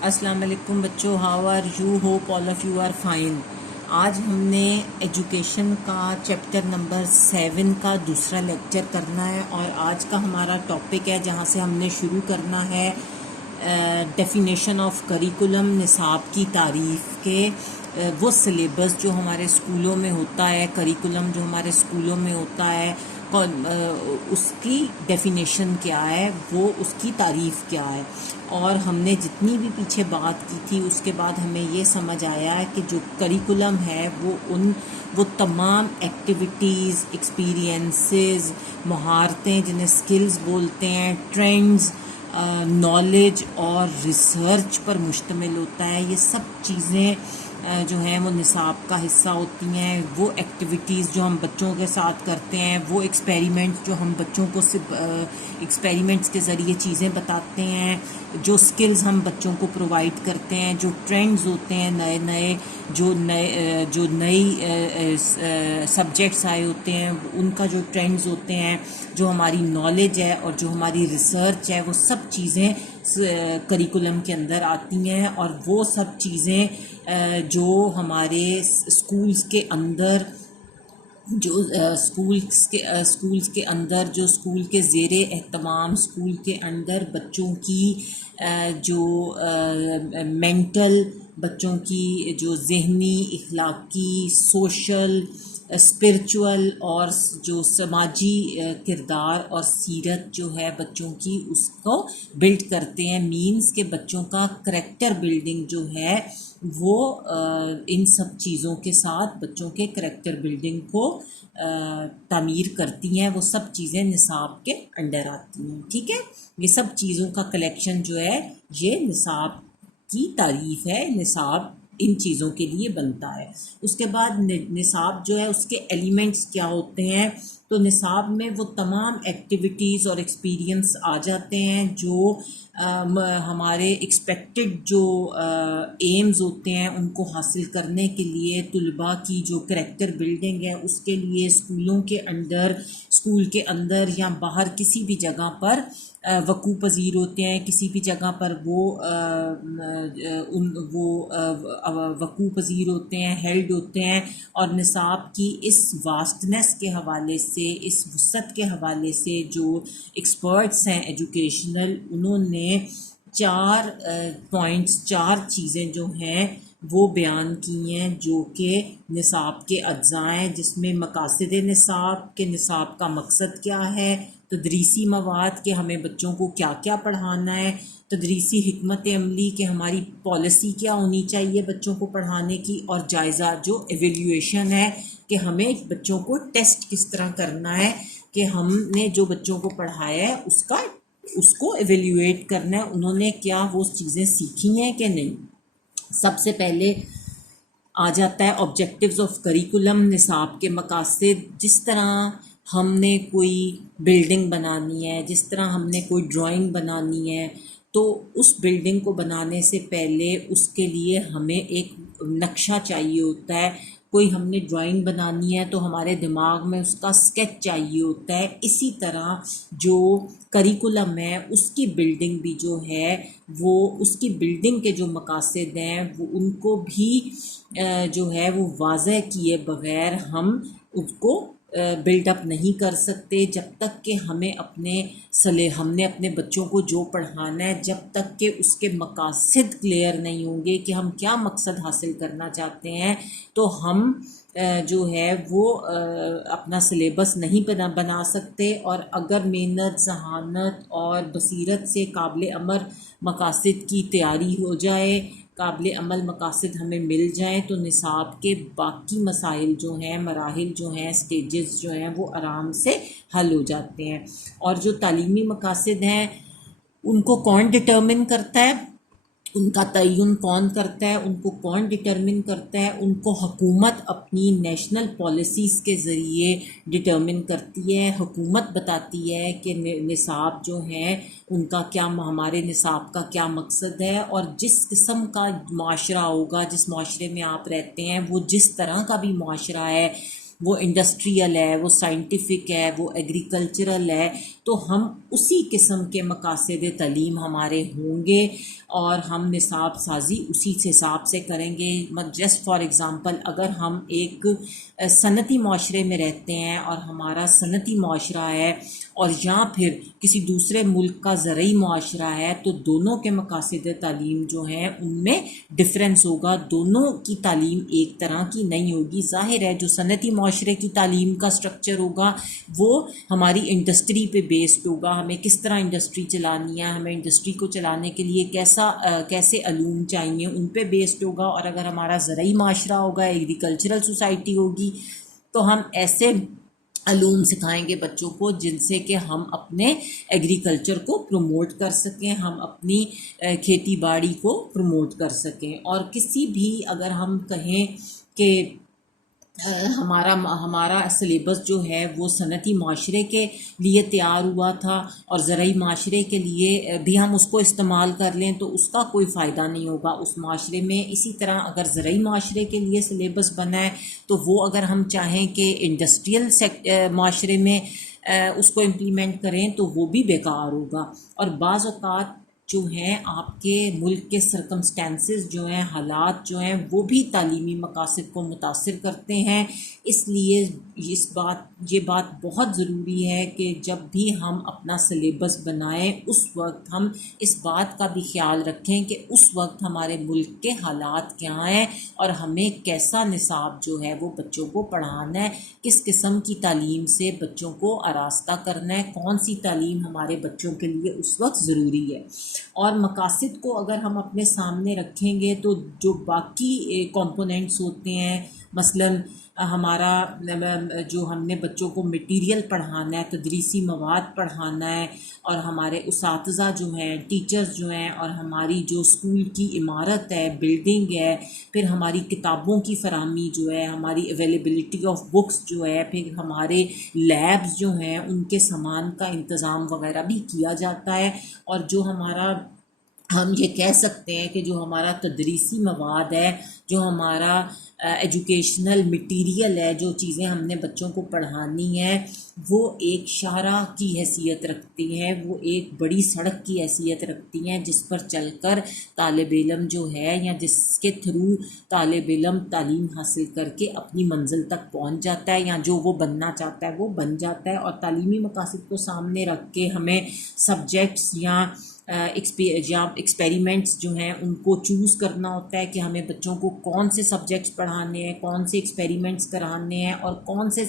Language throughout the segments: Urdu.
السلام علیکم بچوں، how are you? Hope all of you are fine. آج ہم نے ایجوکیشن کا چیپٹر نمبر 7 کا دوسرا لیکچر کرنا ہے، اور آج کا ہمارا ٹاپک ہے جہاں سے ہم نے شروع کرنا ہے ڈیفینیشن آف کریکولم، نصاب کی تعریف کے وہ سلیبس جو ہمارے اسکولوں میں ہوتا ہے، کریکولم جو ہمارے اسکولوں میں ہوتا ہے، اس کی ڈیفینیشن کیا ہے، وہ اس کی تعریف کیا ہے۔ اور ہم نے جتنی بھی پیچھے بات کی تھی اس کے بعد ہمیں یہ سمجھ آیا ہے کہ جو کریکولم ہے وہ تمام ایکٹیویٹیز، ایکسپیرینسز، مہارتیں جنہیں سکلز بولتے ہیں، ٹرینڈز، نالج اور ریسرچ پر مشتمل ہوتا ہے۔ یہ سب چیزیں جو ہیں وہ نصاب کا حصہ ہوتی ہیں۔ وہ ایکٹیویٹیز جو ہم بچوں کے ساتھ کرتے ہیں، وہ ایکسپیریمنٹس جو ہم بچوں کو ایکسپیریمنٹس کے ذریعے چیزیں بتاتے ہیں، جو سکلز ہم بچوں کو پرووائڈ کرتے ہیں، جو ٹرینڈز ہوتے ہیں نئے جو نئی سبجیکٹس آئے ہوتے ہیں ان کا جو ٹرینڈز ہوتے ہیں، جو ہماری نالج ہے اور جو ہماری ریسرچ ہے، وہ سب چیزیں کریکولم کے اندر آتی ہیں۔ اور وہ سب چیزیں جو ہمارے اسکولز کے اندر اسکولز کے اندر جو اسکول کے زیر اہتمام، اسکول کے اندر بچوں کی جو مینٹل، بچوں کی جو ذہنی، اخلاقی، سوشل، اسپرچول اور جو سماجی کردار اور سیرت جو ہے بچوں کی، اس کو بلڈ کرتے ہیں۔ مینس کہ بچوں کا کریکٹر بلڈنگ جو ہے وہ ان سب چیزوں کے ساتھ بچوں کے کریکٹر بلڈنگ کو تعمیر کرتی ہیں۔ وہ سب چیزیں نصاب کے انڈر آتی ہیں، ٹھیک ہے۔ یہ سب چیزوں کا کلیکشن جو ہے یہ نصاب کی تعریف ہے، نصاب ان چیزوں کے لیے بنتا ہے۔ اس کے بعد نصاب جو ہے اس کے ایلیمنٹس کیا ہوتے ہیں، تو نصاب میں وہ تمام ایکٹیویٹیز اور ایکسپیرینس آ جاتے ہیں جو ہمارے ایکسپیکٹڈ جو ایمز ہوتے ہیں ان کو حاصل کرنے کے لیے طلباء کی جو کریکٹر بلڈنگ ہے اس کے لیے اسکول کے اندر یا باہر کسی بھی جگہ پر وقوع پذیر ہوتے ہیں۔ کسی بھی جگہ پر وہ وقوع پذیر ہوتے ہیں، ہیلڈ ہوتے ہیں۔ اور نصاب کی اس واسٹنس کے حوالے سے، اس وسعت کے حوالے سے جو ایکسپرٹس ہیں ایجوکیشنل، انہوں نے 4 پوائنٹس، 4 چیزیں جو ہیں وہ بیان کی ہیں جو کہ نصاب کے اجزاء ہیں، جس میں مقاصد نصاب کے نصاب کا مقصد کیا ہے، تدریسی مواد کہ ہمیں بچوں کو کیا کیا پڑھانا ہے، تدریسی حکمت عملی کہ ہماری پالیسی کیا ہونی چاہیے بچوں کو پڑھانے کی، اور جائزہ جو ایویلیویشن ہے کہ ہمیں بچوں کو ٹیسٹ کس طرح کرنا ہے کہ ہم نے جو بچوں کو پڑھایا ہے اس کو ایویلیویٹ کرنا ہے، انہوں نے کیا وہ چیزیں سیکھی ہیں کہ نہیں۔ سب سے پہلے آ جاتا ہے آبجیکٹیوز آف کریکولم، نصاب کے مقاصد۔ جس طرح ہم نے کوئی بلڈنگ بنانی ہے، جس طرح ہم نے کوئی ڈرائنگ بنانی ہے، تو اس بلڈنگ کو بنانے سے پہلے اس کے لیے ہمیں ایک نقشہ چاہیے ہوتا ہے۔ کوئی ہم نے ڈرائنگ بنانی ہے تو ہمارے دماغ میں اس کا اسکیچ چاہیے ہوتا ہے۔ اسی طرح جو کریکولم ہے اس کی بلڈنگ بھی جو ہے وہ اس کی بلڈنگ کے جو مقاصد ہیں وہ ان کو بھی جو ہے وہ واضح کیے بغیر ہم اس کو بلڈ اپ نہیں کر سکتے، جب تک کہ ہم نے اپنے بچوں کو جو پڑھانا ہے، جب تک کہ اس کے مقاصد کلیئر نہیں ہوں گے کہ ہم کیا مقصد حاصل کرنا چاہتے ہیں، تو ہم جو ہے وہ اپنا سلیبس نہیں بنا سکتے۔ اور اگر محنت، ذہانت اور بصیرت سے قابل عمل مقاصد کی تیاری ہو جائے، قابل عمل مقاصد ہمیں مل جائیں، تو نصاب کے باقی مسائل جو ہیں، مراحل جو ہیں، سٹیجز جو ہیں، وہ آرام سے حل ہو جاتے ہیں۔ اور جو تعلیمی مقاصد ہیں ان کو کون ڈٹرمن کرتا ہے، ان کا تعین کون کرتا ہے، ان کو کون ڈٹرمن کرتا ہے، ان کو حکومت اپنی نیشنل پالیسیز کے ذریعے ڈٹرمن کرتی ہے۔ حکومت بتاتی ہے کہ نصاب جو ہیں ان کا کیا، ہمارے نصاب کا کیا مقصد ہے، اور جس قسم کا معاشرہ ہوگا، جس معاشرے میں آپ رہتے ہیں، وہ جس طرح کا بھی معاشرہ ہے، وہ انڈسٹریل ہے، وہ سائنٹیفک ہے، وہ ایگریکلچرل ہے، تو ہم اسی قسم کے مقاصد تعلیم ہمارے ہوں گے اور ہم نصاب سازی اسی حساب سے کریں گے۔ جسٹ فار ایگزامپل، اگر ہم ایک صنعتی معاشرے میں رہتے ہیں اور ہمارا صنعتی معاشرہ ہے اور یا پھر کسی دوسرے ملک کا زرعی معاشرہ ہے، تو دونوں کے مقاصد تعلیم جو ہیں ان میں ڈفرینس ہوگا، دونوں کی تعلیم ایک طرح کی نہیں ہوگی۔ ظاہر ہے جو صنعتی معاشرے کی تعلیم کا سٹرکچر ہوگا وہ ہماری انڈسٹری پہ بیسڈ ہوگا، ہمیں کس طرح انڈسٹری چلانی ہے، ہمیں انڈسٹری کو چلانے کے لیے کیسے علوم چاہیے، ان پہ بیسڈ ہوگا۔ اور اگر ہمارا زرعی معاشرہ ہوگا، ایگریکلچرل سوسائٹی ہوگی، تو ہم ایسے علوم سکھائیں گے بچوں کو جن سے کہ ہم اپنے ایگریکلچر کو پروموٹ کر سکیں، ہم اپنی کھیتی باڑی کو پروموٹ کر سکیں۔ اور کسی بھی اگر ہم کہیں کہ ہمارا سلیبس جو ہے وہ صنعتی معاشرے کے لیے تیار ہوا تھا اور زرعی معاشرے کے لیے بھی ہم اس کو استعمال کر لیں تو اس کا کوئی فائدہ نہیں ہوگا اس معاشرے میں۔ اسی طرح اگر زرعی معاشرے کے لیے سلیبس بنا ہے تو وہ اگر ہم چاہیں کہ انڈسٹریل معاشرے میں اس کو امپلیمنٹ کریں تو وہ بھی بیکار ہوگا۔ اور بعض اوقات جو ہیں آپ کے ملک کے سرکمسٹانسز جو ہیں، حالات جو ہیں، وہ بھی تعلیمی مقاصد کو متاثر کرتے ہیں۔ اس لیے یہ بات بہت ضروری ہے کہ جب بھی ہم اپنا سلیبس بنائیں اس وقت ہم اس بات کا بھی خیال رکھیں کہ اس وقت ہمارے ملک کے حالات کیا ہیں اور ہمیں کیسا نصاب جو ہے وہ بچوں کو پڑھانا ہے، کس قسم کی تعلیم سے بچوں کو آراستہ کرنا ہے، کون سی تعلیم ہمارے بچوں کے لیے اس وقت ضروری ہے۔ اور مقاصد کو اگر ہم اپنے سامنے رکھیں گے تو جو باقی کمپوننٹس ہوتے ہیں، مثلاً ہمارا جو ہم نے بچوں کو مٹیریل پڑھانا ہے، تدریسی مواد پڑھانا ہے، اور ہمارے اساتذہ جو ہیں، ٹیچرز جو ہیں، اور ہماری جو اسکول کی عمارت ہے، بلڈنگ ہے، پھر ہماری کتابوں کی فراہمی جو ہے، ہماری اویلیبلٹی آف بکس جو ہے، پھر ہمارے لیبز جو ہیں ان کے سامان کا انتظام وغیرہ بھی کیا جاتا ہے۔ اور جو ہم یہ کہہ سکتے ہیں کہ جو ہمارا تدریسی مواد ہے، جو ہمارا ایجوکیشنل مٹیریل ہے، جو چیزیں ہم نے بچوں کو پڑھانی ہیں، وہ ایک شاہراہ کی حیثیت رکھتی ہیں، وہ ایک بڑی سڑک کی حیثیت رکھتی ہیں جس پر چل کر طالب علم جو ہے یا جس کے تھرو طالب علم تعلیم حاصل کر کے اپنی منزل تک پہنچ جاتا ہے، یا جو وہ بننا چاہتا ہے وہ بن جاتا ہے۔ اور تعلیمی مقاصد کو سامنے رکھ کے ہمیں سبجیکٹس یا ایکسپیریمنٹس جو ہیں ان کو چوز کرنا ہوتا ہے کہ ہمیں بچوں کو کون سے سبجیکٹس پڑھانے ہیں، کون سے ایکسپیریمنٹس کرانے ہیں، اور کون سے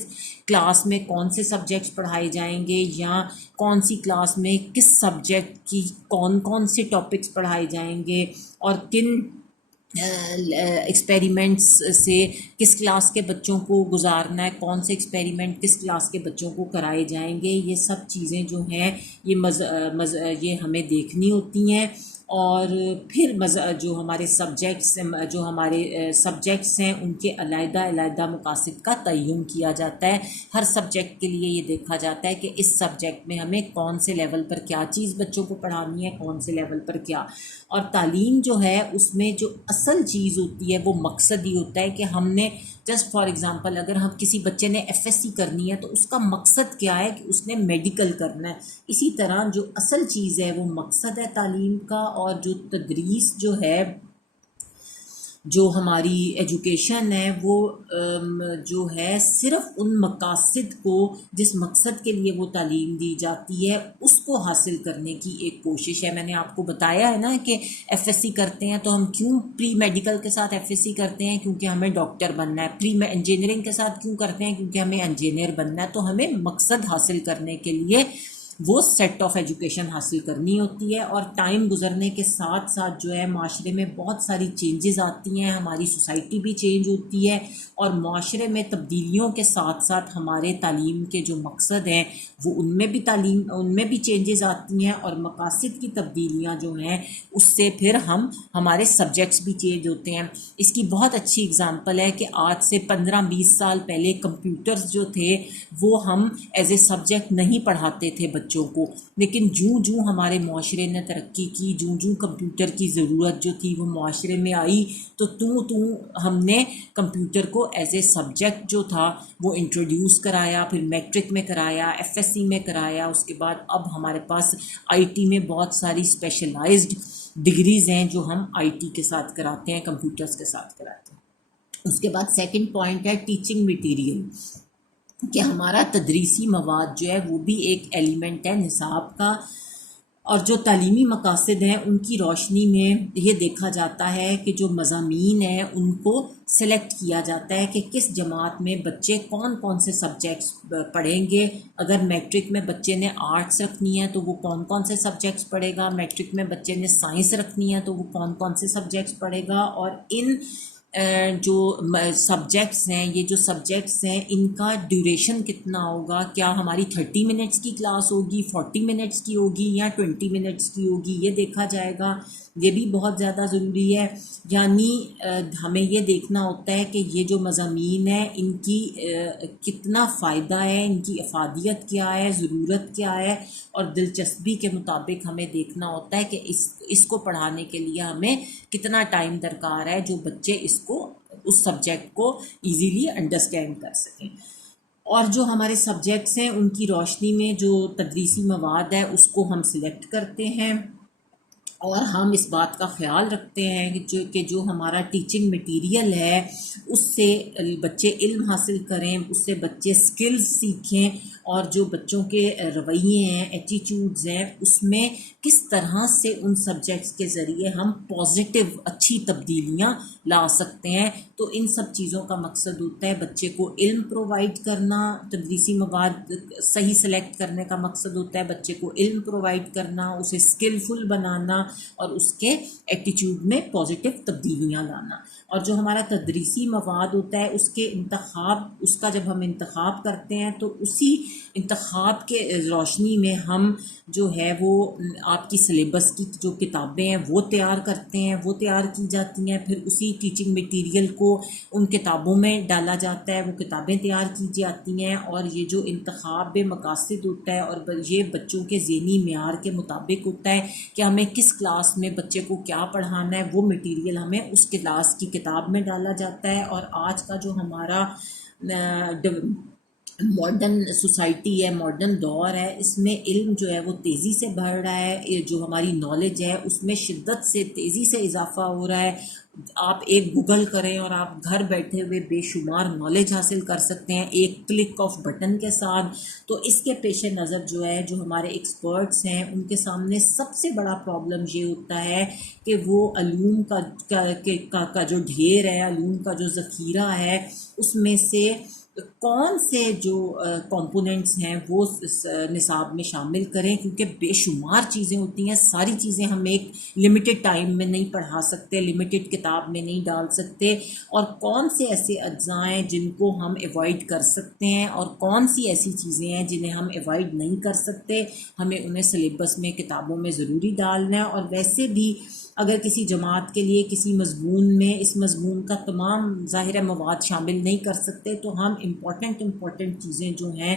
کلاس میں کون سے سبجیکٹس پڑھائے جائیں گے، یا کون سی کلاس میں کس سبجیکٹ کی کون سے ٹاپکس پڑھائے جائیں گے، اور کن ایکسپیریمنٹس سے کس کلاس کے بچوں کو گزارنا ہے، کون سے ایکسپیریمنٹ کس کلاس کے بچوں کو کرائے جائیں گے۔ یہ سب چیزیں جو ہیں یہ ہمیں دیکھنی ہوتی ہیں۔ اور پھر جو ہمارے سبجیکٹس ہیں ان کے علیحدہ علیحدہ مقاصد کا تعین کیا جاتا ہے۔ ہر سبجیکٹ کے لیے یہ دیکھا جاتا ہے کہ اس سبجیکٹ میں ہمیں کون سے لیول پر کیا چیز بچوں کو پڑھانی ہے، کون سے لیول پر کیا۔ اور تعلیم جو ہے اس میں جو اصل چیز ہوتی ہے وہ مقصد ہی ہوتا ہے کہ ہم نے جسٹ فار ایگزامپل اگر ہم کسی بچے نے FSC کرنی ہے تو اس کا مقصد کیا ہے کہ اس نے میڈیکل کرنا ہے۔ اسی طرح جو اصل چیز ہے وہ مقصد ہے تعلیم کا، اور جو تدریس جو ہے، جو ہماری ایجوکیشن ہے، وہ جو ہے صرف ان مقاصد کو جس مقصد کے لیے وہ تعلیم دی جاتی ہے اس کو حاصل کرنے کی ایک کوشش ہے۔ میں نے آپ کو بتایا ہے نا کہ FSC کرتے ہیں تو ہم کیوں پری میڈیکل کے ساتھ FSC کرتے ہیں، کیونکہ ہمیں ڈاکٹر بننا ہے۔ پری انجینئرنگ کے ساتھ کیوں کرتے ہیں، کیونکہ ہمیں انجینئر بننا ہے۔ تو ہمیں مقصد حاصل کرنے کے لیے وہ سیٹ آف ایجوکیشن حاصل کرنی ہوتی ہے۔ اور ٹائم گزرنے کے ساتھ ساتھ جو ہے معاشرے میں بہت ساری چینجز آتی ہیں، ہماری سوسائٹی بھی چینج ہوتی ہے، اور معاشرے میں تبدیلیوں کے ساتھ ساتھ ہمارے تعلیم کے جو مقصد ہیں وہ ان میں بھی چینجز آتی ہیں، اور مقاصد کی تبدیلیاں جو ہیں اس سے پھر ہمارے سبجیکٹس بھی چینج ہوتے ہیں۔ اس کی بہت اچھی اگزامپل ہے کہ آج سے 15-20 سال پہلے کمپیوٹرز جو تھے وہ ہم ایز اے سبجیکٹ نہیں پڑھاتے تھے بچوں بچوں کو. لیکن جوں ہمارے معاشرے نے ترقی کی، جوں کمپیوٹر کی ضرورت جو تھی وہ معاشرے میں آئی، تو ہم نے کمپیوٹر کو ایز اے سبجیکٹ جو تھا وہ انٹروڈیوس کرایا، پھر میٹرک میں کرایا، ایف ایس سی میں کرایا. اس کے بعد اب ہمارے پاس آئی ٹی میں بہت ساری اسپیشلائزڈ ڈگریز ہیں جو ہم آئی ٹی کے ساتھ کراتے ہیں، کمپیوٹرز کے ساتھ کراتے ہیں. اس کے بعد سیکنڈ پوائنٹ ہے ٹیچنگ مٹیریل، کہ ہمارا تدریسی مواد جو ہے وہ بھی ایک ایلیمنٹ ہے نصاب کا، اور جو تعلیمی مقاصد ہیں ان کی روشنی میں یہ دیکھا جاتا ہے کہ جو مضامین ہیں ان کو سلیکٹ کیا جاتا ہے کہ کس جماعت میں بچے کون سے سبجیکٹس پڑھیں گے. اگر میٹرک میں بچے نے آرٹس رکھنی ہے تو وہ کون سے سبجیکٹس پڑھے گا، میٹرک میں بچے نے سائنس رکھنی ہے تو وہ کون سے سبجیکٹس پڑھے گا. اور ان جو سبجیکٹس ہیں، یہ جو سبجیکٹس ہیں ان کا ڈیوریشن کتنا ہوگا، کیا ہماری 30 منٹس کی کلاس ہوگی، 40 منٹس کی ہوگی یا 20 منٹس کی ہوگی، یہ دیکھا جائے گا. یہ بھی بہت زیادہ ضروری ہے. یعنی ہمیں یہ دیکھنا ہوتا ہے کہ یہ جو مضامین ہیں ان کی کتنا فائدہ ہے، ان کی افادیت کیا ہے، ضرورت کیا ہے، اور دلچسپی کے مطابق ہمیں دیکھنا ہوتا ہے کہ اس کو پڑھانے کے لیے ہمیں کتنا ٹائم درکار ہے جو بچے اس سبجیکٹ کو ایزیلی انڈرسٹینڈ کر سکیں. اور جو ہمارے سبجیکٹس ہیں ان کی روشنی میں جو تدریسی مواد ہے اس کو ہم سلیکٹ کرتے ہیں، اور ہم اس بات کا خیال رکھتے ہیں کہ جو ہمارا ٹیچنگ مٹیریل ہے اس سے بچے علم حاصل کریں، اس سے بچے سکلز سیکھیں، اور جو بچوں کے رویے ہیں، ایٹیٹیوڈز ہیں، اس میں کس طرح سے ان سبجیکٹس کے ذریعے ہم پازیٹیو اچھی تبدیلیاں لا سکتے ہیں. تو ان سب چیزوں کا مقصد ہوتا ہے بچے کو علم پرووائڈ کرنا. تدریسی مواد صحیح سلیکٹ کرنے کا مقصد ہوتا ہے بچے کو علم پرووائڈ کرنا، اسے اسکلفل بنانا، اور اس کے ایٹیٹیوڈ میں پازیٹیو تبدیلیاں لانا. اور جو ہمارا تدریسی مواد ہوتا ہے اس کا جب ہم انتخاب کرتے ہیں تو اسی انتخاب کے روشنی میں ہم جو ہے وہ آپ کی سلیبس کی جو کتابیں ہیں وہ تیار کرتے ہیں، وہ تیار کی جاتی ہیں، پھر اسی ٹیچنگ مٹیریل کو ان کتابوں میں ڈالا جاتا ہے، وہ کتابیں تیار کی جاتی ہیں. اور یہ جو انتخاب مقاصد ہوتا ہے اور یہ بچوں کے ذہنی معیار کے مطابق ہوتا ہے کہ ہمیں کس کلاس میں بچے کو کیا پڑھانا ہے، وہ مٹیریل ہمیں اس کلاس کی کتاب میں ڈالا جاتا ہے. اور آج کا جو ہمارا ماڈرن سوسائٹی ہے، ماڈرن دور ہے، اس میں علم جو ہے وہ تیزی سے بڑھ رہا ہے، جو ہماری نالج ہے اس میں شدت سے تیزی سے اضافہ ہو رہا ہے. آپ ایک گوگل کریں اور آپ گھر بیٹھے ہوئے بے شمار نالج حاصل کر سکتے ہیں ایک کلک آف بٹن کے ساتھ. تو اس کے پیش نظر جو ہے جو ہمارے ایکسپرٹس ہیں ان کے سامنے سب سے بڑا پرابلم یہ ہوتا ہے کہ وہ علوم کا جو ڈھیر ہے، علوم کا جو ذخیرہ ہے، اس میں سے کون سے جو کمپوننٹس ہیں وہ نصاب میں شامل کریں، کیونکہ بے شمار چیزیں ہوتی ہیں، ساری چیزیں ہم ایک لمیٹڈ ٹائم میں نہیں پڑھا سکتے، لمیٹڈ کتاب میں نہیں ڈال سکتے. اور کون سے ایسے اجزاء ہیں جن کو ہم ایوائڈ کر سکتے ہیں اور کون سی ایسی چیزیں ہیں جنہیں ہم ایوائڈ نہیں کر سکتے، ہمیں انہیں سلیبس میں کتابوں میں ضروری ڈالنا ہے. اور ویسے بھی اگر کسی جماعت کے لیے کسی مضمون میں اس مضمون کا تمام ظاہر مواد شامل نہیں کر سکتے تو ہم امپورٹنٹ چیزیں جو ہیں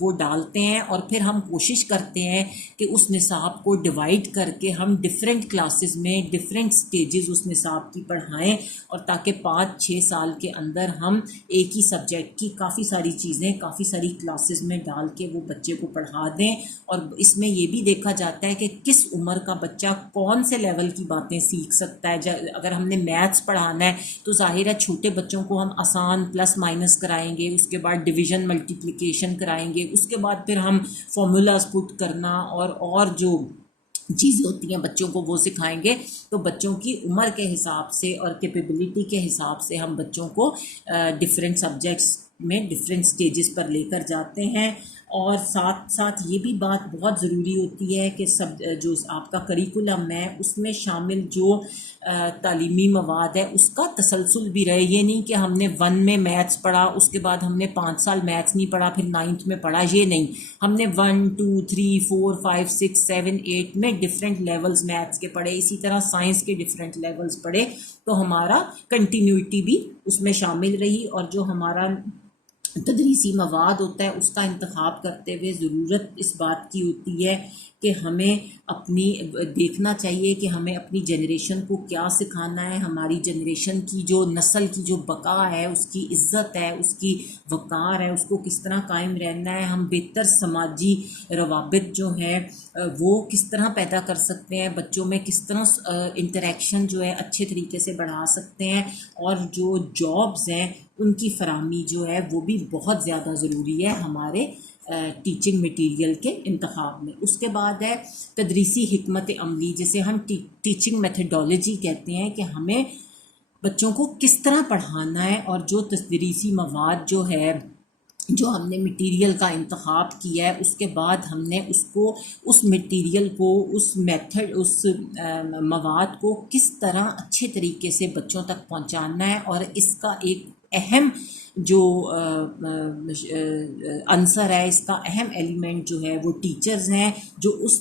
وہ ڈالتے ہیں، اور پھر ہم کوشش کرتے ہیں کہ اس نصاب کو ڈیوائڈ کر کے ہم ڈفرینٹ کلاسز میں ڈفرینٹ سٹیجز اس نصاب کی پڑھائیں، اور تاکہ 5-6 سال کے اندر ہم ایک ہی سبجیکٹ کی کافی ساری چیزیں کافی ساری کلاسز میں ڈال کے وہ بچے کو پڑھا دیں. اور اس میں یہ بھی دیکھا جاتا ہے کہ کس عمر کا بچہ کون سے لیول کی باتیں سیکھ سکتا ہے. اگر ہم نے میتھس پڑھانا ہے تو ظاہر ہے چھوٹے بچوں کو ہم آسان پلس مائنس کرائیں گے، اس کے بعد ڈویژن ملٹیپلیکیشن کرائیں گے، اس کے بعد پھر ہم فارمولاز پٹ کرنا اور جو چیزیں ہوتی ہیں بچوں کو وہ سکھائیں گے. تو بچوں کی عمر کے حساب سے اور کیپیبلٹی کے حساب سے ہم بچوں کو ڈفرینٹ سبجیکٹس میں ڈفرینٹ سٹیجز پر لے کر جاتے ہیں. اور ساتھ ساتھ یہ بھی بات بہت ضروری ہوتی ہے کہ جو آپ کا کریکولم ہے اس میں شامل جو تعلیمی مواد ہے اس کا تسلسل بھی رہے. یہ نہیں کہ ہم نے 1 میں میتھس پڑھا، اس کے بعد ہم نے 5 سال میتھس نہیں پڑھا پھر 9th میں پڑھا، یہ نہیں. ہم نے 1 2 3 4 5 6 7 8 میں ڈفرینٹ لیولز میتھس کے پڑھے، اسی طرح سائنس کے ڈفرینٹ لیولز پڑھے، تو ہمارا کنٹینیوٹی بھی اس میں شامل رہی. اور جو ہمارا تدریسی مواد ہوتا ہے اس کا انتخاب کرتے ہوئے ضرورت اس بات کی ہوتی ہے کہ ہمیں اپنی دیکھنا چاہیے کہ ہمیں اپنی جنریشن کو کیا سکھانا ہے، ہماری جنریشن کی جو نسل کی جو بقا ہے، اس کی عزت ہے، اس کی وقار ہے، اس کو کس طرح قائم رہنا ہے، ہم بہتر سماجی روابط جو ہیں وہ کس طرح پیدا کر سکتے ہیں، بچوں میں کس طرح انٹریکشن جو ہے اچھے طریقے سے بڑھا سکتے ہیں، اور جو جابز ہیں ان کی فراہمی جو ہے وہ بھی بہت زیادہ ضروری ہے ہمارے ٹیچنگ مٹیریل کے انتخاب میں۔ اس کے بعد ہے تدریسی حکمت عملی، جسے ہم ٹیچنگ میتھڈالوجی کہتے ہیں، کہ ہمیں بچوں کو کس طرح پڑھانا ہے، اور جو تدریسی مواد جو ہے، جو ہم نے مٹیریل کا انتخاب کیا ہے، اس کے بعد ہم نے اس کو، اس مٹیریل کو، اس میتھڈ، اس مواد کو کس طرح اچھے طریقے سے بچوں تک پہنچانا ہے، اور اس کا ایک اہم جو عنصر ہے، اس کا اہم ایلیمنٹ جو ہے وہ ٹیچرز ہیں، جو اس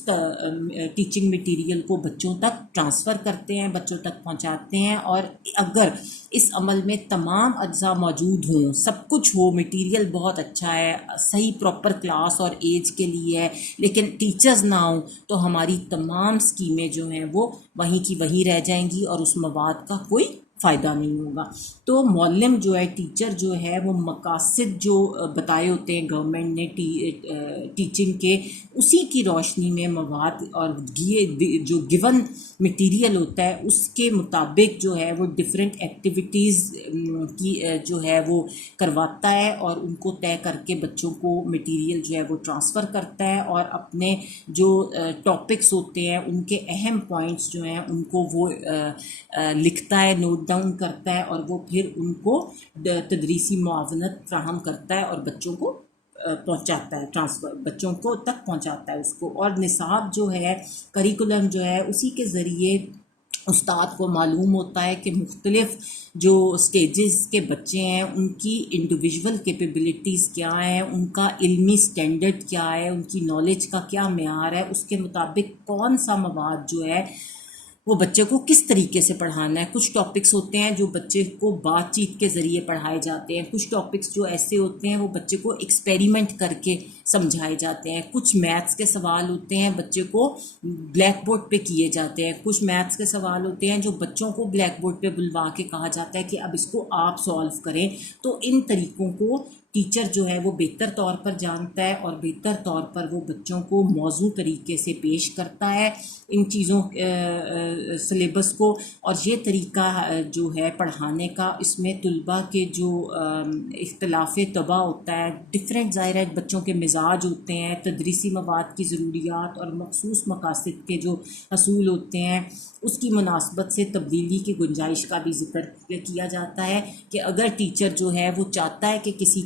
ٹیچنگ مٹیریل کو بچوں تک ٹرانسفر کرتے ہیں، بچوں تک پہنچاتے ہیں۔ اور اگر اس عمل میں تمام اجزاء موجود ہوں، سب کچھ ہو، مٹیریل بہت اچھا ہے، صحیح پراپر کلاس اور ایج کے لیے ہے، لیکن ٹیچرز نہ ہوں، تو ہماری تمام اسکیمیں جو ہیں وہ وہیں کی وہیں رہ جائیں گی، اور اس مواد کا کوئی فائدہ نہیں ہوگا۔ تو معلم جو ہے، ٹیچر جو ہے، وہ مقاصد جو بتائے ہوتے ہیں گورنمنٹ نے ٹیچنگ کے، اسی کی روشنی میں مواد اور جو گیون مٹیریل ہوتا ہے اس کے مطابق جو ہے وہ ڈفرینٹ ایکٹیویٹیز کی جو ہے وہ کرواتا ہے، اور ان کو طے کر کے بچوں کو مٹیریل جو ہے وہ ٹرانسفر کرتا ہے، اور اپنے جو ٹاپکس ہوتے ہیں ان کے اہم پوائنٹس جو ہیں ان کو وہ لکھتا ہے، نوٹ ڈاؤن کرتا ہے، اور وہ پھر ان کو تدریسی معاونت فراہم کرتا ہے، اور بچوں کو پہنچاتا ہے، ٹرانسفر بچوں کو تک پہنچاتا ہے اس کو۔ اور نصاب جو ہے، کریکولم جو ہے، اسی کے ذریعے استاد کو معلوم ہوتا ہے کہ مختلف جو سٹیجز کے بچے ہیں ان کی انڈیویژول کیپیبلٹیز کیا ہیں، ان کا علمی سٹینڈرڈ کیا ہے، ان کی نالج کا کیا معیار ہے، اس کے مطابق کون سا مواد جو ہے وہ بچے کو کس طریقے سے پڑھانا ہے۔ کچھ ٹاپکس ہوتے ہیں جو بچے کو بات چیت کے ذریعے پڑھائے جاتے ہیں، کچھ ٹاپکس جو ایسے ہوتے ہیں وہ بچے کو ایکسپیریمنٹ کر کے سمجھائے جاتے ہیں، کچھ میتھس کے سوال ہوتے ہیں بچے کو بلیک بورڈ پہ کیے جاتے ہیں، کچھ میتھس کے سوال ہوتے ہیں جو بچوں کو بلیک بورڈ پہ بلوا کے کہا جاتا ہے کہ اب اس کو آپ سولو کریں۔ تو ان طریقوں کو ٹیچر جو ہے وہ بہتر طور پر جانتا ہے، اور بہتر طور پر وہ بچوں کو موزوں طریقے سے پیش کرتا ہے ان چیزوں سلیبس کو۔ اور یہ طریقہ جو ہے پڑھانے کا، اس میں طلباء کے جو اختلاف طبع ہوتا ہے، ڈفرینٹ، ظاہر ہے بچوں کے مزاج ہوتے ہیں، تدریسی مواد کی ضروریات اور مخصوص مقاصد کے جو حصول ہوتے ہیں، اس کی مناسبت سے تبدیلی کی گنجائش کا بھی ذکر کیا جاتا ہے، کہ اگر ٹیچر جو ہے وہ چاہتا ہے کہ کسی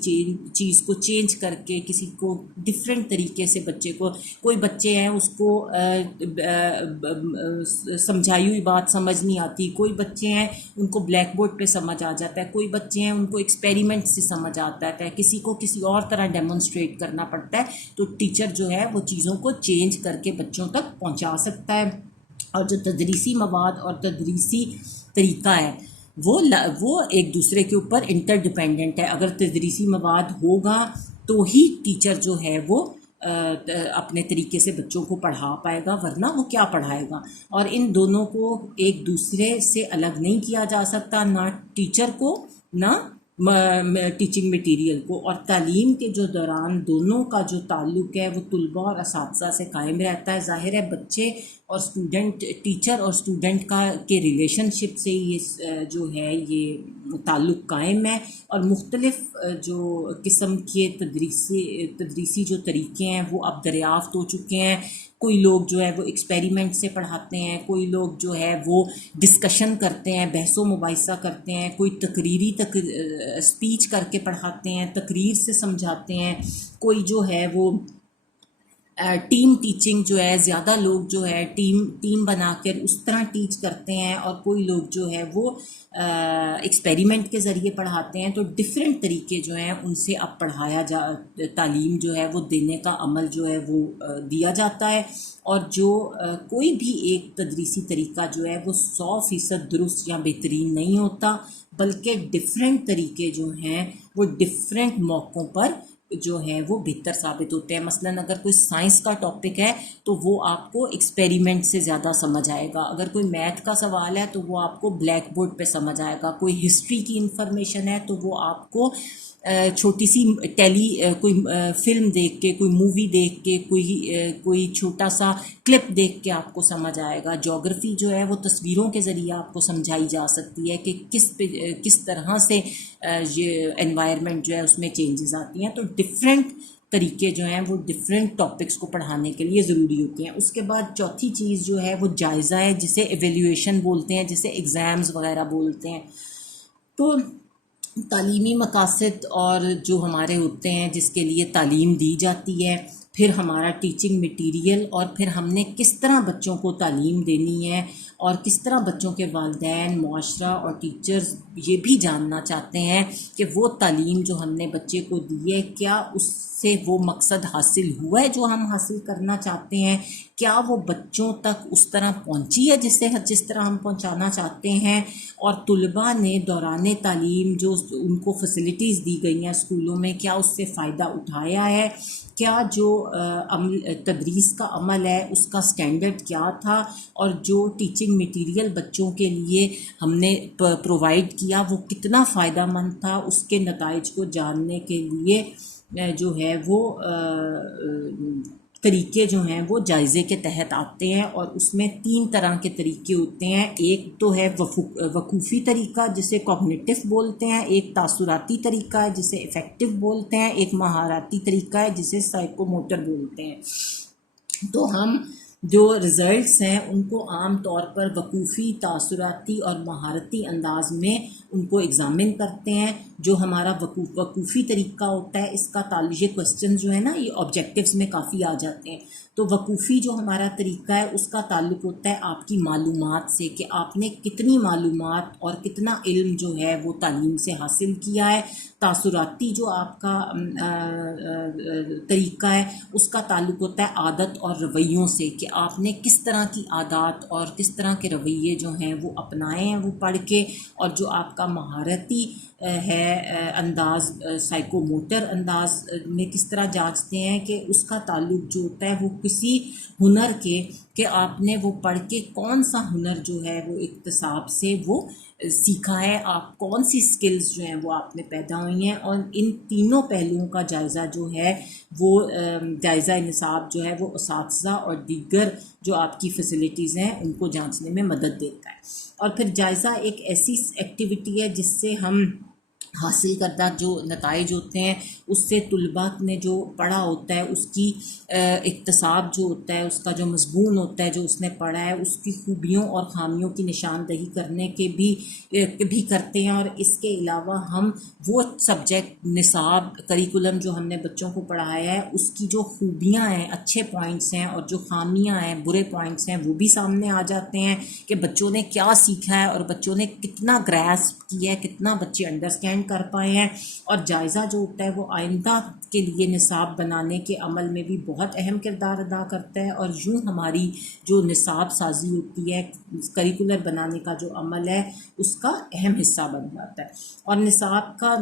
چیز کو چینج کر کے کسی کو ڈفرینٹ طریقے سے بچے کو، کوئی بچے ہیں اس کو سمجھائی ہوئی بات سمجھ نہیں آتی، کوئی بچے ہیں ان کو بلیک بورڈ پہ سمجھ آ جاتا ہے، کوئی بچے ہیں ان کو ایکسپیریمنٹ سے سمجھ آتا ہے، کسی کو کسی اور طرح ڈیمونسٹریٹ کرنا پڑتا ہے، تو ٹیچر جو ہے وہ چیزوں کو چینج کر کے بچوں تک پہنچا سکتا ہے۔ اور جو تدریسی مواد اور تدریسی طریقہ ہے وہ ایک دوسرے کے اوپر انٹر ڈپینڈنٹ ہے۔ اگر تدریسی مواد ہوگا تو ہی ٹیچر جو ہے وہ اپنے طریقے سے بچوں کو پڑھا پائے گا، ورنہ وہ کیا پڑھائے گا۔ اور ان دونوں کو ایک دوسرے سے الگ نہیں کیا جا سکتا، نہ ٹیچر کو نہ ٹیچنگ مٹیریل کو۔ اور تعلیم کے جو دوران دونوں کا جو تعلق ہے وہ طلباء اور اساتذہ سے قائم رہتا ہے۔ ظاہر ہے بچے اور اسٹوڈنٹ، ٹیچر اور اسٹوڈنٹ کے ریلیشن شپ سے یہ جو ہے یہ تعلق قائم ہے، اور مختلف جو قسم کے تدریسی جو طریقے ہیں وہ اب دریافت ہو چکے ہیں۔ کوئی لوگ جو ہے وہ ایکسپیریمنٹ سے پڑھاتے ہیں، کوئی لوگ جو ہے وہ ڈسکشن کرتے ہیں، بحث و مباحثہ کرتے ہیں، کوئی تقریری اسپیچ کر کے پڑھاتے ہیں، تقریر سے سمجھاتے ہیں، کوئی جو ہے وہ ٹیم ٹیچنگ جو ہے، زیادہ لوگ جو ہے ٹیم بنا کر اس طرح ٹیچ کرتے ہیں، اور کوئی لوگ جو ہے وہ ایکسپیریمنٹ کے ذریعے پڑھاتے ہیں. تو ڈفرینٹ طریقے جو ہیں ان سے اب تعلیم جو ہے وہ دینے کا عمل جو ہے وہ دیا جاتا ہے. اور جو کوئی بھی ایک تدریسی طریقہ جو ہے وہ 100% درست یا بہترین نہیں ہوتا، بلکہ ڈفرینٹ طریقے جو ہیں وہ ڈفرینٹ موقعوں پر جو ہے وہ بہتر ثابت ہوتے ہیں. مثلاً اگر کوئی سائنس کا ٹاپک ہے تو وہ آپ کو ایکسپیریمنٹ سے زیادہ سمجھ آئے گا. اگر کوئی میتھ کا سوال ہے تو وہ آپ کو بلیک بورڈ پہ سمجھ آئے گا. کوئی ہسٹری کی انفارمیشن ہے تو وہ آپ کو چھوٹی سی کوئی فلم دیکھ کے، کوئی مووی دیکھ کے، کوئی چھوٹا سا کلپ دیکھ کے آپ کو سمجھ آئے گا. جیوگرافی جو ہے وہ تصویروں کے ذریعے آپ کو سمجھائی جا سکتی ہے کہ کس طرح سے یہ انوائرمنٹ جو ہے اس میں چینجز آتی ہیں. تو ڈفرینٹ طریقے جو ہیں وہ ڈفرینٹ ٹاپکس کو پڑھانے کے لیے ضروری ہوتے ہیں. اس کے بعد چوتھی چیز جو ہے وہ جائزہ ہے، جسے ایویلیویشن بولتے ہیں، جسے ایگزامز وغیرہ بولتے ہیں. تو تعلیمی مقاصد اور جو ہمارے ہوتے ہیں جس کے لیے تعلیم دی جاتی ہے، پھر ہمارا ٹیچنگ مٹیریل، اور پھر ہم نے کس طرح بچوں کو تعلیم دینی ہے، اور کس طرح بچوں کے والدین، معاشرہ اور ٹیچرز یہ بھی جاننا چاہتے ہیں کہ وہ تعلیم جو ہم نے بچے کو دی ہے، کیا اس سے وہ مقصد حاصل ہوا ہے جو ہم حاصل کرنا چاہتے ہیں، کیا وہ بچوں تک اس طرح پہنچی ہے جس طرح ہم پہنچانا چاہتے ہیں، اور طلباء نے دوران تعلیم جو ان کو فیسلٹیز دی گئی ہیں اسکولوں میں، کیا اس سے فائدہ اٹھایا ہے، کیا جو تدریس کا عمل ہے اس کا سٹینڈرڈ کیا تھا، اور جو ٹیچنگ مٹیریل بچوں کے لیے ہم نے پرووائڈ کیا وہ کتنا فائدہ مند تھا. اس کے نتائج کو جاننے کے لیے جو ہے وہ طریقے جو ہیں وہ جائزے کے تحت آتے ہیں. اور اس میں 3 طرح کے طریقے ہوتے ہیں. ایک تو ہے وقوفی طریقہ جسے کوگنیٹو بولتے ہیں، ایک تاثراتی طریقہ ہے جسے افیکٹو بولتے ہیں، ایک مہارتی طریقہ ہے جسے سائیکو موٹر بولتے ہیں. تو ہم جو رزلٹس ہیں ان کو عام طور پر وقوفی، تاثراتی اور مہارتی انداز میں ان کو ایگزامن کرتے ہیں. جو ہمارا وقوفی طریقہ ہوتا ہے اس کا تعلق، یہ کوسچن جو ہے نا یہ آبجیکٹیوز میں کافی آ جاتے ہیں. تو وقوفی جو ہمارا طریقہ ہے اس کا تعلق ہوتا ہے آپ کی معلومات سے، کہ آپ نے کتنی معلومات اور کتنا علم جو ہے وہ تعلیم سے حاصل کیا ہے. تاثراتی جو آپ کا طریقہ ہے اس کا تعلق ہوتا ہے عادت اور رویوں سے، کہ آپ نے کس طرح کی عادات اور کس طرح کے رویے جو ہیں وہ اپنائے ہیں وہ پڑھ کے. اور جو آپ کا مہارتی ہے انداز، سائیکو موٹر انداز میں کس طرح جانچتے ہیں کہ اس کا تعلق جو ہوتا ہے وہ کسی ہنر کے، کہ آپ نے وہ پڑھ کے کون سا ہنر جو ہے وہ اکتساب سے وہ سیکھا ہے، آپ کون سی سکلز جو ہیں وہ آپ میں پیدا ہوئی ہیں. اور ان تینوں پہلوؤں کا جائزہ جو ہے وہ جائزہ نصاب جو ہے وہ اساتذہ اور دیگر جو آپ کی فیسلٹیز ہیں ان کو جانچنے میں مدد دیتا ہے. اور پھر جائزہ ایک ایسی ایکٹیویٹی ہے جس سے ہم حاصل کردہ جو نتائج ہوتے ہیں اس سے طلباء نے جو پڑھا ہوتا ہے اس کی اکتساب جو ہوتا ہے، اس کا جو مضمون ہوتا ہے جو اس نے پڑھا ہے، اس کی خوبیوں اور خامیوں کی نشاندہی کرنے کے بھی کرتے ہیں. اور اس کے علاوہ ہم وہ سبجیکٹ نصاب کریکولم جو ہم نے بچوں کو پڑھایا ہے اس کی جو خوبیاں ہیں، اچھے پوائنٹس ہیں، اور جو خامیاں ہیں، برے پوائنٹس ہیں، وہ بھی سامنے آ جاتے ہیں کہ بچوں نے کیا سیکھا ہے اور بچوں نے کتنا گراسپ کیا ہے، کتنا بچے انڈرسٹینڈ کر پائے ہیں. اور جائزہ جو ہوتا ہے وہ آئندہ کے لیے نصاب بنانے کے عمل میں بھی بہت اہم کردار ادا کرتا ہے. اور یوں ہماری جو نصاب سازی ہوتی ہے، کریکولر بنانے کا جو عمل ہے اس کا اہم حصہ بن جاتا ہے. اور نصاب کا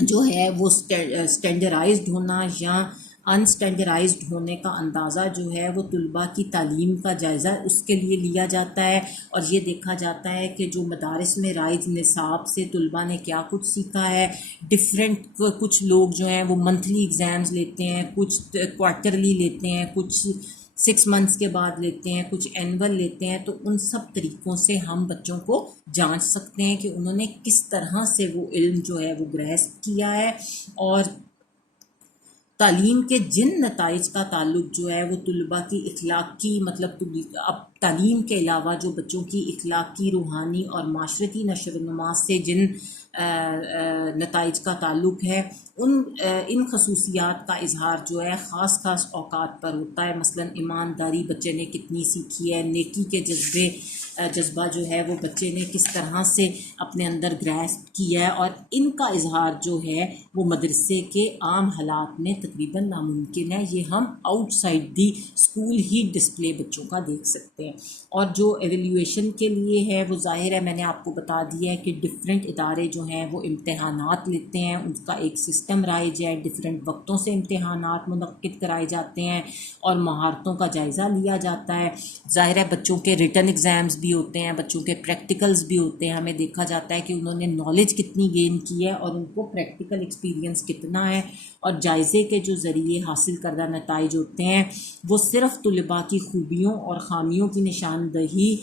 جو ہے وہ اسٹینڈرائزڈ ہونا یا انسٹینڈرائزڈ ہونے کا اندازہ جو ہے وہ طلباء کی تعلیم کا جائزہ اس کے لیے لیا جاتا ہے. اور یہ دیکھا جاتا ہے کہ جو مدارس میں رائج نصاب سے طلباء نے کیا کچھ سیکھا ہے. کچھ لوگ جو ہیں وہ منتھلی ایگزامز لیتے ہیں، کچھ کوارٹرلی لیتے ہیں، کچھ 6 منتھس کے بعد لیتے ہیں، کچھ اینول لیتے ہیں. تو ان سب طریقوں سے ہم بچوں کو جانچ سکتے ہیں کہ انہوں نے کس طرح سے وہ علم جو ہے وہ گریسپ کیا ہے. اور تعلیم کے جن نتائج کا تعلق جو ہے وہ طلباء کی اخلاقی مطلب اب تعلیم کے علاوہ جو بچوں کی اخلاقی، روحانی اور معاشرتی نشو و نما سے جن نتائج کا تعلق ہے ان خصوصیات کا اظہار جو ہے خاص خاص اوقات پر ہوتا ہے. مثلاً ایمانداری بچے نے کتنی سیکھی ہے، نیکی کے جذبہ جو ہے وہ بچے نے کس طرح سے اپنے اندر گریسپ کیا ہے، اور ان کا اظہار جو ہے وہ مدرسے کے عام حالات میں تقریباً ناممکن ہے. یہ ہم out side the school he display بچوں کا دیکھ سکتے ہیں. اور جو ایویلیویشن کے لیے ہے وہ ظاہر ہے، میں نے آپ کو بتا دیا ہے کہ ڈفرینٹ ادارے جو ہیں وہ امتحانات لیتے ہیں، ان کا ایک سسٹم رائج ہے، ڈفرینٹ وقتوں سے امتحانات منعقد کرائے جاتے ہیں اور مہارتوں کا جائزہ لیا جاتا ہے. ظاہر ہے بچوں کے ریٹن ایگزامز بھی ہوتے ہیں، بچوں کے پریکٹیکلز بھی ہوتے ہیں. ہمیں دیکھا جاتا ہے کہ انہوں نے نالج کتنی گین کی ہے اور ان کو پریکٹیکل ایکسپیرینس کتنا ہے، اور جائزے کے جو ذریعے حاصل کردہ نتائج ہوتے ہیں وہ صرف طلباء کی خوبیوں اور خامیوں کی نشاندہی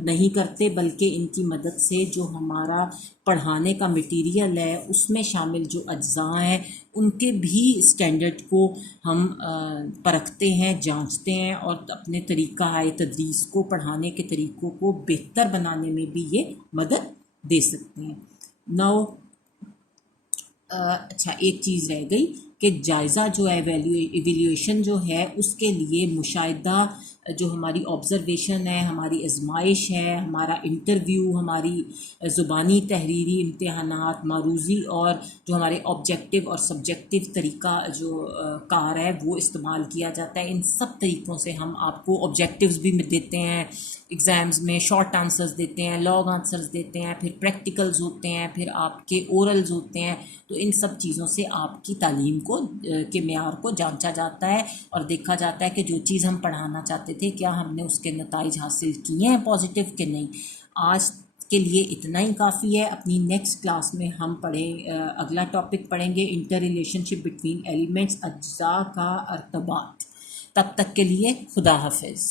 نہیں کرتے، بلکہ ان کی مدد سے جو ہمارا پڑھانے کا مٹیریل ہے اس میں شامل جو اجزاء ہیں ان کے بھی اسٹینڈرڈ کو ہم پرکھتے ہیں، جانچتے ہیں، اور اپنے طریقہ تدریس کو، پڑھانے کے طریقوں کو بہتر بنانے میں بھی یہ مدد دے سکتے ہیں. نو اچھا ایک چیز رہ گئی کہ جائزہ جو ہے ایویلیویشن جو ہے اس کے لیے مشاہدہ جو ہماری آبزرویشن ہے، ہماری آزمائش ہے، ہمارا انٹرویو، ہماری زبانی تحریری امتحانات، معروضی، اور جو ہمارے آبجیکٹیو اور سبجیکٹیو طریقہ جو کار ہے وہ استعمال کیا جاتا ہے. ان سب طریقوں سے ہم آپ کو آبجیکٹیوز بھی دیتے ہیں ایگزامز میں، شارٹ آنسرز دیتے ہیں، لانگ آنسرز دیتے ہیں، پھر پریکٹیکلز ہوتے ہیں، پھر آپ کے اورلز ہوتے ہیں. تو ان سب چیزوں سے آپ کی تعلیم کو کے معیار کو جانچا جاتا ہے اور دیکھا جاتا ہے کہ جو چیز ہم پڑھانا چاہتے تھے کیا ہم نے اس کے نتائج حاصل کیے ہیں پازیٹیو کہ نہیں. آج کے لیے اتنا ہی کافی ہے. اپنی نیکسٹ کلاس میں ہم اگلا ٹاپک پڑھیں گے interrelationship between elements, اجزاء کا ارتباط. تب تک کے لیے خدا حافظ.